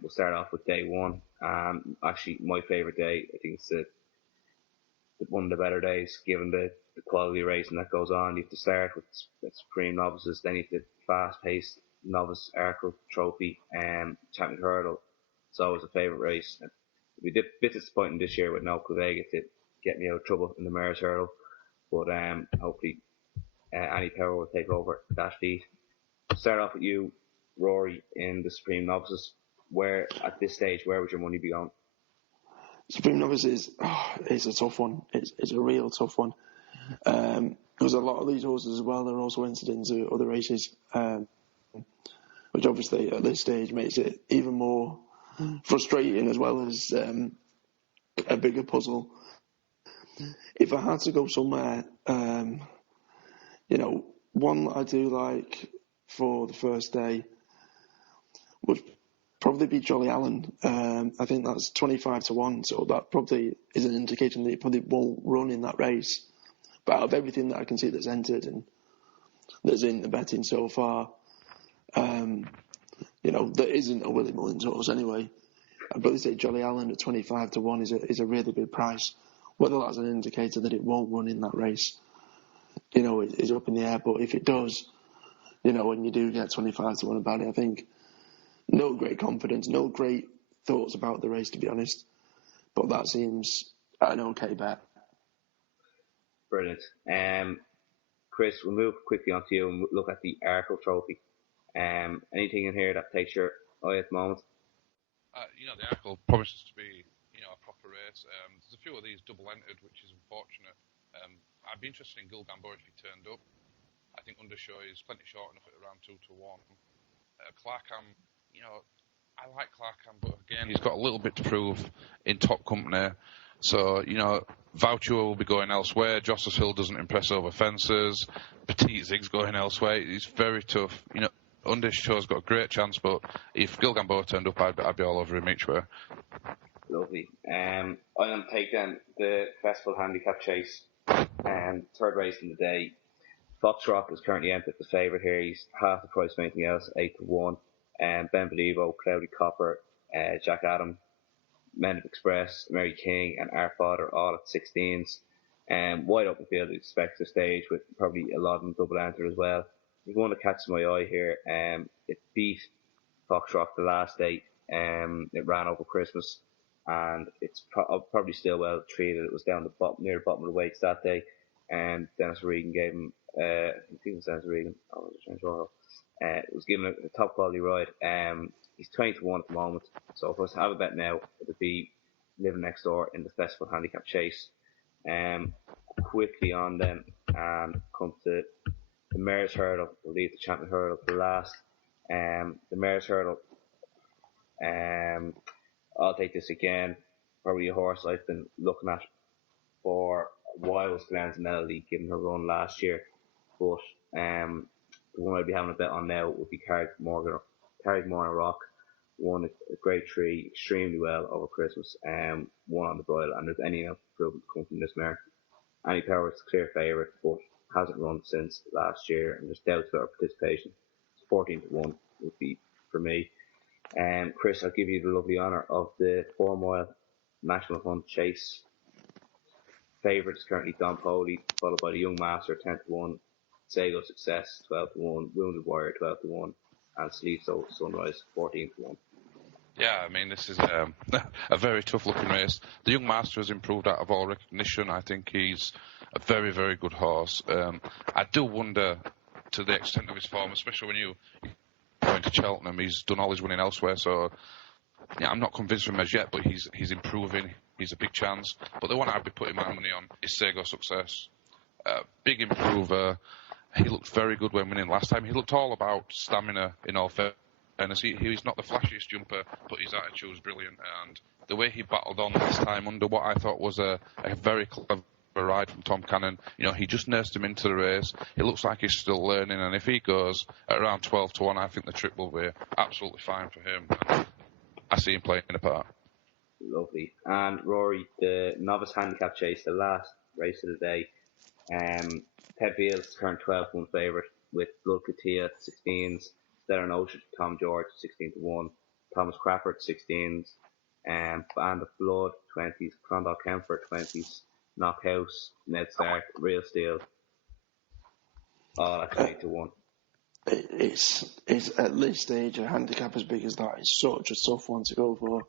We'll start off with day 1. Actually, my favourite day. I think it's one of the better days, given the quality of racing that goes on. You have to start with Supreme Novices, then you have the fast-paced Novice Arkle Trophy, Champion Hurdle. It's always a favourite race. It'll be a bit disappointing this year with no Quevega to get me out of trouble in the Mares Hurdle, but hopefully Annie Power will take over that feat. Start off with you, Rory, in the Supreme Novices. Where at this stage, where would your money be going? Supreme Novices is a tough one. It's a real tough one. Because a lot of these horses as well, they're also entered into other races, which obviously at this stage makes it even more frustrating as well as a bigger puzzle. If I had to go somewhere, one that I do like for the first day would probably be Jolly Allen. I think that's 25-1, so that probably is an indication that he probably won't run in that race. But out of everything that I can see that's entered and that's in the betting so far, there isn't a Willie Mullins horse anyway. I'd probably say Jolly Allen at 25-1 is a really good price. Whether that's an indicator that it won't run in that race, is up in the air. But if it does, when you do get 25-1 about it, I think no great confidence, no great thoughts about the race, to be honest. But that seems an okay bet. Brilliant. Chris, we'll move quickly on to you and look at the Arkle Trophy. Anything in here that takes your eye at the moment? The Arkle promises to be, a proper race. There's a few of these double-entered, which is unfortunate. I'd be interested in Gilgamboa if he turned up. I think Undershaw is plenty short enough at around 2-1. Clarkham, I like Clarkham, but again, he's got a little bit to prove in top company. So, Voucher will be going elsewhere. Jossus Hill doesn't impress over fences. Petit Zig's going elsewhere. He's very tough. Undershaw's got a great chance, but if Gilgamboa turned up, I'd be all over him each way. Lovely. I'm going to take then the Festival Handicap Chase. Third race in the day. Foxrock is currently entered the favourite here. He's half the price of anything else, 8-1. Ben Belivo, Cloudy Copper, Jack Adam, Men of Express, Mary King, and Our Father all at 16s. Wide open field, you'd expect to stage with probably a lot of them double enter as well. There's one that catches my eye here. It beat Foxrock the last day. It ran over Christmas, and it's probably still well treated. It was down near the bottom of the weights that day. Dennis Regan gave him, I think it was Dennis Regan. It was given a top quality ride. He's 20-1 at the moment. So if I was to have a bet now, it would be living next door in the Festival Handicap Chase. Quickly on then, and come to the Mares Hurdle. We'll leave the Champion Hurdle for last. The Mares Hurdle. I'll take this again. Probably a horse I've been looking at for a while was Glenn's Melody, given her run last year. But the one I'd be having a bet on now would be Carrick Morgan Rock. Won a grade 3 extremely well over Christmas. Won on the bridle, and there's any improvement to come from this mare. Annie Power is the clear favourite, but hasn't run since last year, and there's doubts about her participation. 14-1 would be for me. Chris, I'll give you the lovely honour of the 4 mile National Hunt Chase. Favourite is currently Don Poley, followed by the Young Master 10-1, Sago Success 12-1, Wounded Warrior 12-1, and Sleep So Sunrise 14-1. Yeah, I mean, this is a very tough-looking race. The Young Master has improved out of all recognition. I think he's a very, very good horse. I do wonder to the extent of his form, especially when you go into Cheltenham. He's done all his winning elsewhere, so yeah, I'm not convinced of him as yet, but he's improving. He's a big chance. But the one I'd be putting my money on is Sego Success. Big improver. He looked very good when winning last time. He looked all about stamina in all fairness. He's not the flashiest jumper, but his attitude was brilliant. And the way he battled on this time under what I thought was a very clever ride from Tom Cannon, he just nursed him into the race. It looks like he's still learning, and if he goes at around 12-1, I think the trip will be absolutely fine for him. And I see him playing a part. Lovely. And Rory, the novice handicap chase, the last race of the day. Ted Beals turned 12-1 favourite with Blood Katia 16s, Stellar Ocean Tom George 16-1, Thomas Crawford 16s, Band of Blood 20s, Crondall Kemper 20s, Knockhouse, Ned Stark, Real Steel, all at 20-1. It's at this stage a handicap as big as that is such a tough one to go for.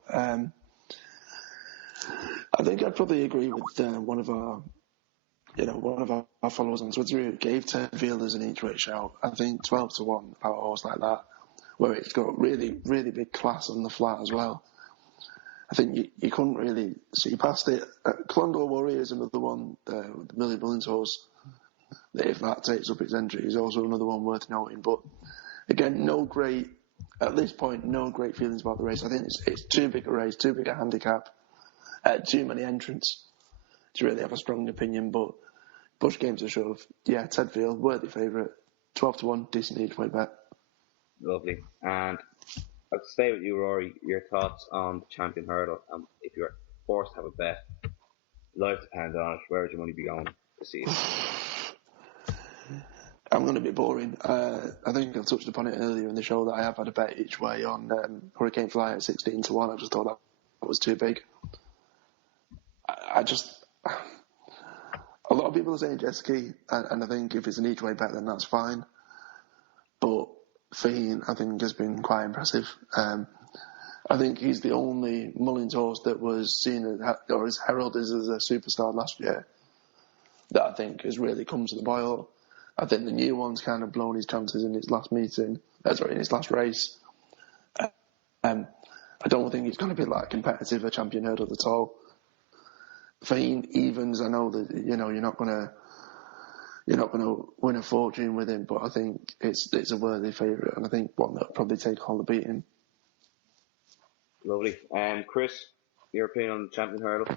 I think I'd probably agree with one of our followers on Twitter who gave Ted Fielders an each way shout. I think 12-1 about a horse like that, where it's got really, really big class on the flat as well. I think you couldn't really see past it. Clondor Warrior is another one, the Millie Mullins horse, that if that takes up its entry is also another one worth noting. But again, at this point, no great feelings about the race. I think it's too big a race, too big a handicap, too many entrants to really have a strong opinion. But push games to shove, yeah, Ted Field, worthy favourite, 12-1, decent each way bet. Lovely. And I'll stay with you, Rory. Your thoughts on the Champion Hurdle, and if you're forced to have a bet, life depends on it. Where would your money be going to see it? I'm going to be boring. I think I touched upon it earlier in the show that I have had a bet each way on Hurricane Fly at 16-1. I just thought that was too big. A lot of people are saying jet ski, and I think if it's an each way bet, then that's fine. But Faheen, I think, has been quite impressive. I think he's the only Mullins horse that was seen or is heralded as a superstar last year that I think has really come to the boil. I think the new one's kind of blown his chances in his last in his last race. I don't think it's going to be like competitive a Champion Hurdle at all. Faheen evens, I know that you're not going to win a fortune with him, but I think it's a worthy favourite, and I think one that'll probably take all the beating. Lovely. Chris, your opinion on the Champion Hurdle?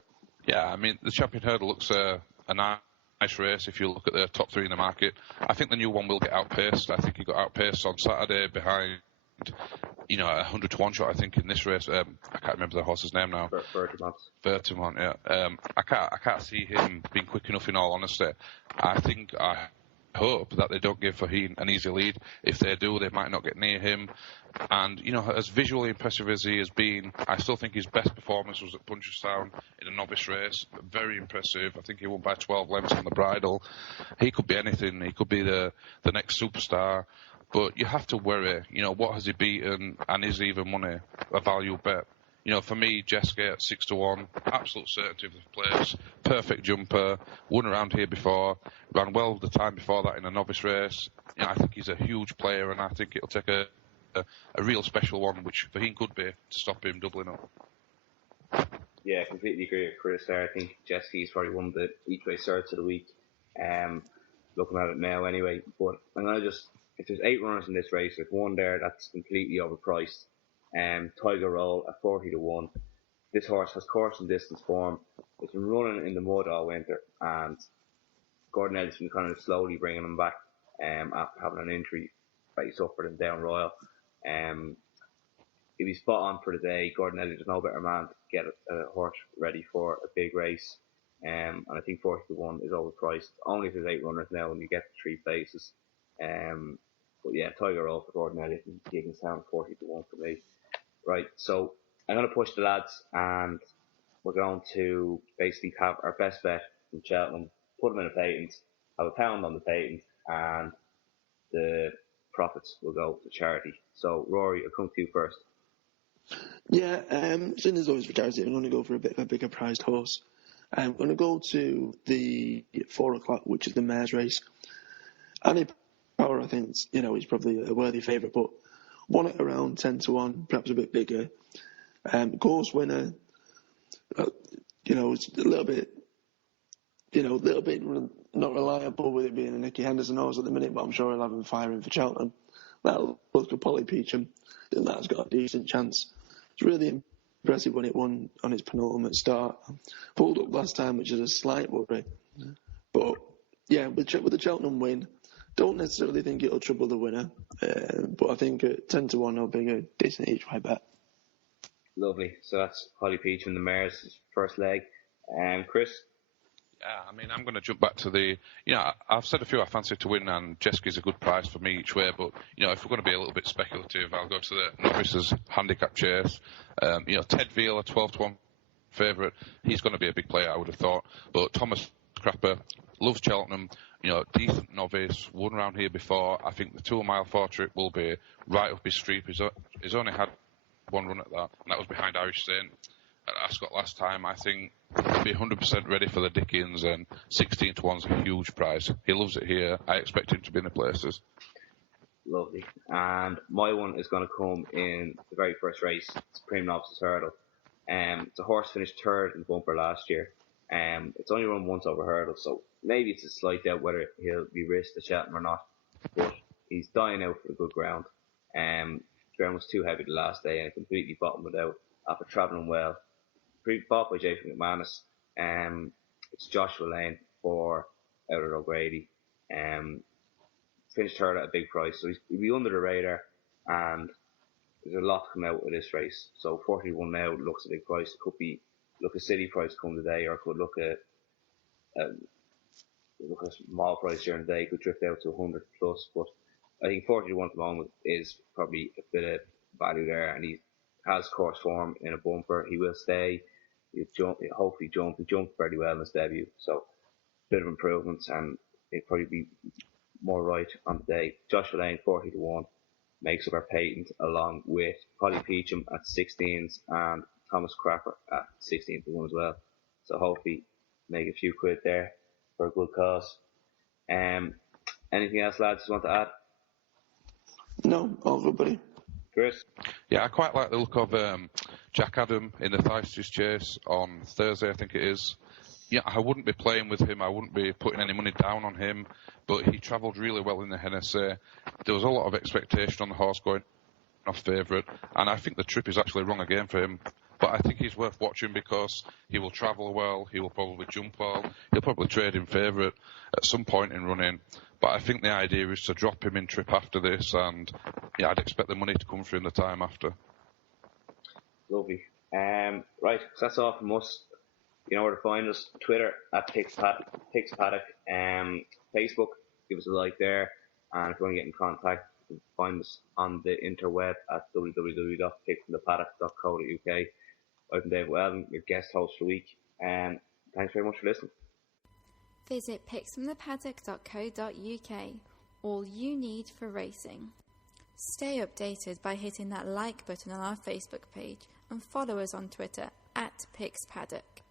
Yeah, I mean, the Champion Hurdle looks a nice race if you look at the top three in the market. I think the new one will get outpaced. I think he got outpaced on Saturday behind, a 100-1 shot, I think, in this race. I can't remember the horse's name now. Vertimont, yeah. I can't see him being quick enough, in all honesty. I hope that they don't give Faheen an easy lead. If they do, they might not get near him. And, as visually impressive as he has been, I still think his best performance was at Punchestown in a novice race. Very impressive. I think he won by 12 lengths on the bridle. He could be anything. He could be the next superstar. But you have to worry, what has he beaten, and is even money a value bet? For me, Jeske at 6-1, absolute certainty of the place, perfect jumper, won around here before, ran well the time before that in a novice race. I think he's a huge player, and I think it'll take a real special one, which Faheen could be, to stop him doubling up. Yeah, I completely agree with Chris there. I think Jeske's probably one of the each-way certs of the week. Looking at it now anyway, but I'm going to if there's 8 runners in this race, there's one there that's completely overpriced. Tiger Roll at 40-1. This horse has course and distance form. It's been running in the mud all winter, and Gordon Elliott's been kind of slowly bringing him back after having an injury that he suffered in Down Royal. If he's spot on for the day, Gordon Elliott is no better man to get a horse ready for a big race. And I think 40-1 is overpriced. Only if there's 8 runners now and you get to 3 places. But yeah, Tiger Roll for Gordon Elliott and Gigginstown 40-1 for me. Right, so I'm going to push the lads, and we're going to basically have our best bet from Cheltenham, put them in a patent, have £1 on the patent, and the profits will go to charity. So Rory, I'll come to you first. Yeah, seeing as always for charity, I'm going to go for a bit of a bigger priced horse. I'm going to go to the 4 o'clock, which is the mare's race. Annie power, I think he's probably a worthy favourite. But won it around 10-1, perhaps a bit bigger. Course winner, it's a little bit not reliable with it being a Nicky Henderson horse at the minute, but I'm sure he'll have him firing for Cheltenham. That'll look at Polly Peacham, and that's got a decent chance. It's really impressive when it won on its penultimate start. Pulled up last time, which is a slight worry. But yeah, with the Cheltenham win, don't necessarily think it'll trouble the winner, but I think at 10-1 I'll be a decent each way bet. Lovely. So that's Polly Peacham, the mare's first leg. Chris? Yeah, I mean, I'm going to jump back to I've said a few I fancy to win, and Jesky's a good price for me each way, but, if we're going to be a little bit speculative, I'll go to the novices handicap chase. Ted Veal, a 12-1 favourite, he's going to be a big player, I would have thought, but Thomas Crapper loves Cheltenham, decent novice, won round here before. I think the 2 mile 4 trip will be right up his street. He's only had one run at that, and that was behind Irish Saint at Ascot last time. I think he'll be 100% ready for the Dickens, and 16-1's a huge price. He loves it here. I expect him to be in the places. Lovely. And my one is going to come in the very first race, Supreme Novices Hurdle. The horse finished third in the bumper last year. It's only run once over hurdle, so maybe it's a slight doubt whether he'll be risked at Cheltenham or not. But he's dying out for the good ground. The ground was too heavy the last day and it completely bottomed it out after travelling well. Bought by Jason McManus. It's Joshua Lane for out at O'Grady. Finished third at a big price, so he'll be under the radar, and there's a lot to come out of this race. So 41 now looks a big price. It could be a city price come today, or it could look a small price during the day. It could drift out to 100 plus, but I think 41 at the moment is probably a bit of value there, and he has course form in a bumper. He will stay. He'll hopefully jump. He jumped very well in his debut, so bit of improvements, and it'll probably be more right on the day. Joshua Lane 40-1 makes up our patent, along with Polly Peacham at 16s and Thomas Crapper at 16-1 as well. So hopefully make a few quid there for a good cause. Anything else, lads, you want to add? No, all good, buddy. Chris? Yeah, I quite like the look of Jack Adam in the Theistes chase on Thursday, I think it is. Yeah, I wouldn't be playing with him. I wouldn't be putting any money down on him. But he travelled really well in the Hennessy. There was a lot of expectation on the horse going off favourite. And I think the trip is actually wrong again for him. But I think he's worth watching because he will travel well. He will probably jump well. He'll probably trade in favourite at some point in running. But I think the idea is to drop him in trip after this. And yeah, I'd expect the money to come through in the time after. Lovely. Right, so that's all from us. You know where to find us. Twitter at PixPaddock. Facebook, give us a like there. And if you want to get in contact, you can find us on the interweb at www.picksfromthepaddock.co.uk. I've been Dave Weldon, your guest host for the week. Thanks very much for listening. Visit picksfromthepaddock.co.uk. All you need for racing. Stay updated by hitting that like button on our Facebook page and follow us on Twitter at PixPaddock.